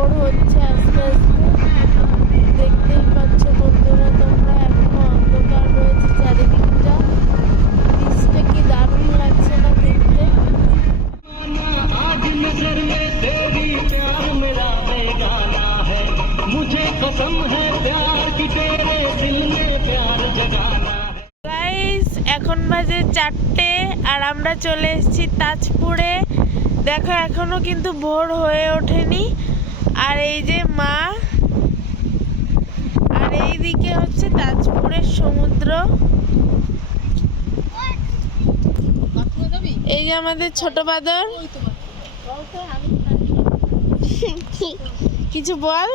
ভোর হচ্ছে আস্তে আস্তে, দেখতেই পাচ্ছ বন্ধুরা তোমরা, এখনো অন্ধকার রয়েছে চারিদিকটা। বৃষ্টিটা কি দারুণ লাগছে না দেখতে। এখন বাজে 4টে আর আমরা চলে এসেছি তাজপুরে। দেখো এখনো কিন্তু ভোর হয়ে ওঠেনি। আর এই যে মা, আর এইদিকে হচ্ছে তাজপুরের সমুদ্র। এই যে আমাদের ছোট বাদর, কিছু বল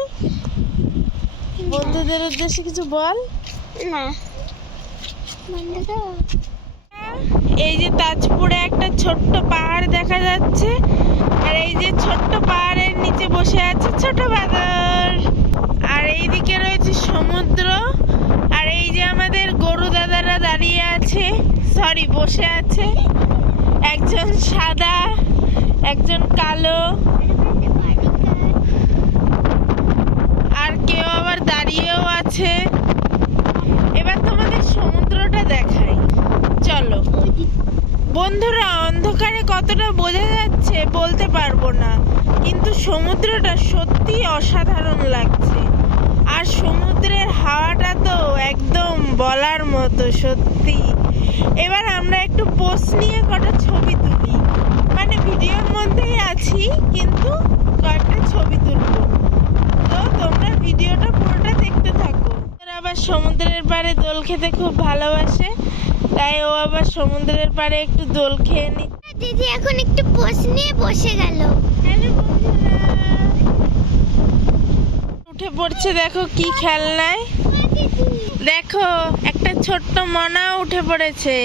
বন্ধুদের উদ্দেশ্যে, কিছু বল না। এই যে তাজপুরে একটা ছোট্ট পাহাড় দেখা যাচ্ছে, আর এই যে ছোট্ট পাহাড়ের নিচে বসে আছে ছোট বাদর। আর এইদিকে রয়েছে সমুদ্র। আর এই যে আমাদের গরু দাদারা দাঁড়িয়ে আছে, সরি বসে আছে, একজন সাদা একজন কালো, আর কেউ আবার দাঁড়িয়েও আছে। এবার তোমাদের সমুদ্রটা দেখাই, চলো। বন্ধুরা অন্ধকারে কতটা বোঝা যাচ্ছে বলতে পারবো না, কিন্তু সমুদ্রটা সত্যি অসাধারণ লাগছে। আর সমুদ্রের হাওয়াটা তো একদম বলার মতো সত্যি। এবার আমরা একটু পোস্ট নিয়ে কটা ছবি তুলি, মানে ভিডিওর মধ্যেই আছি কিন্তু কয়েকটা ছবি তুলবো। তো তোমরা ভিডিওটা পুরোটা দেখতে থাকো। আবার সমুদ্রের পাড়ে দোল খেতে খুব ভালোবাসে, তাই ও আবার সমুদ্রের পাড়ে একটু দোল খেয়ে নি। দিদি এখন একটু পোজ নিয়ে বসে গেল। উঠে পড়ছে, দেখো কি খেলনায়, দেখো একটা ছোট্ট মনা উঠে পড়েছে।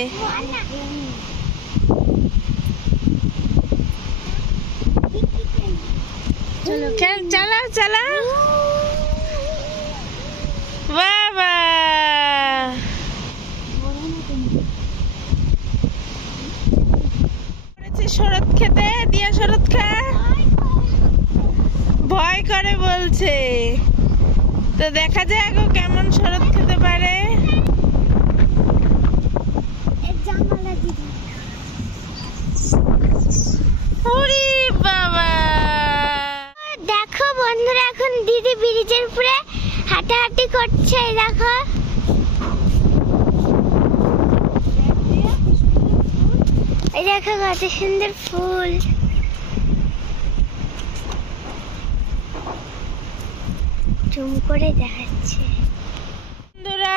চালাও চালাও, বাবা শরৎ খেতে দিয়া, শরৎ খা, ভয় করে বলছে। তো দেখা যাক ও কেমন শরৎ খেতে পারে। ওরে বাবা, দেখো বন্ধুরা এখন দিদি ব্রিজের উপরে হাঁটাহাঁটি করছে। দেখো এই দেখো কত সুন্দর ফুল। জুম করে দেখাচ্ছে। বন্ধুরা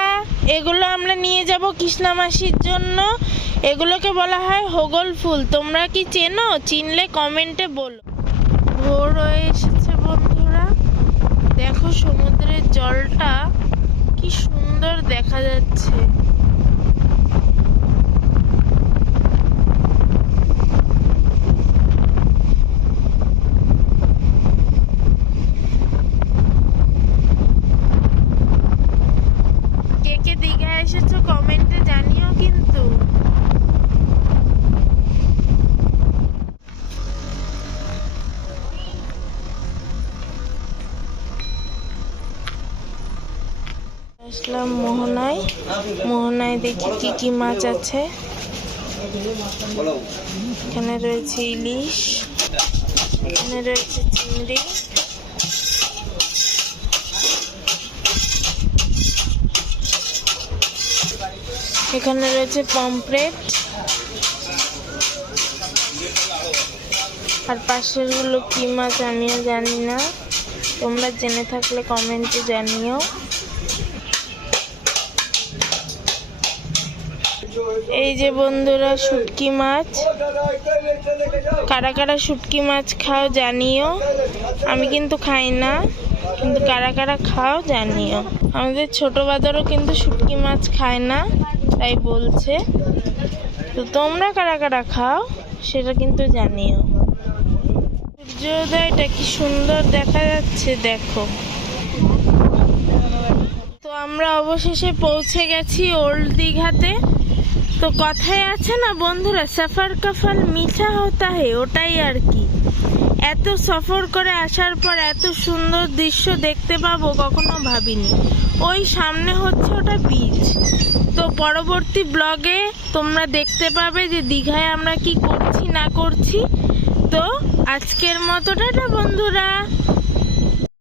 এগুলো আমরা নিয়ে যাব কৃষ্ণা মাসির জন্য। এগুলোকে বলা হয় হোগল ফুল। তোমরা কি চেনো? চিনলে কমেন্টে বলো। ভোর হয়ে এসেছে বন্ধুরা, দেখো সমুদ্রের জলটা কি সুন্দর দেখা যাচ্ছে। কে কে দীঘা এসেছো কমেন্টে জানিও কিন্তু। আসলাম মোহনায়। মোহনায় দেখি কি কি মাছ আছে। এখানে রয়েছে ইলিশ, এখানে রয়েছে চিংড়ি, এখানে রয়েছে পমফ্রেট, আর পাশের গুলো কি মাছ আমিও জানি না, তোমরা জেনে থাকলে কমেন্টে জানিও। এই যে বন্ধুরা শুটকি মাছ, কারা কারা শুটকি মাছ খাও জানিও। আমি কিন্তু খাই না, কিন্তু কারা কারা খাও জানিও। আমাদের ছোট বাদরও কিন্তু শুটকি মাছ খায় না, তাই বলছে। তো তোমরা কারা কারা খাও সেটা কিন্তু জানিও। সূর্যোদয়টা কি সুন্দর দেখা যাচ্ছে দেখো। তো আমরা অবশেষে পৌঁছে গেছি ওল্ড দীঘাতে। তো কথায় আছে না বন্ধুরা, সফর কা ফল মিঠা হতা হে, ওটাই আর কি। এত সফর করে আসার পর এত সুন্দর দৃশ্য দেখতে পাবো কখনো ভাবিনি। ওই সামনে হচ্ছে ওটা বিচ। তো পরবর্তী ব্লগে তোমরা দেখতে পাবে যে দীঘায় আমরা কি করছি না করছি। তো আজকের মতো টাটা বন্ধুরা।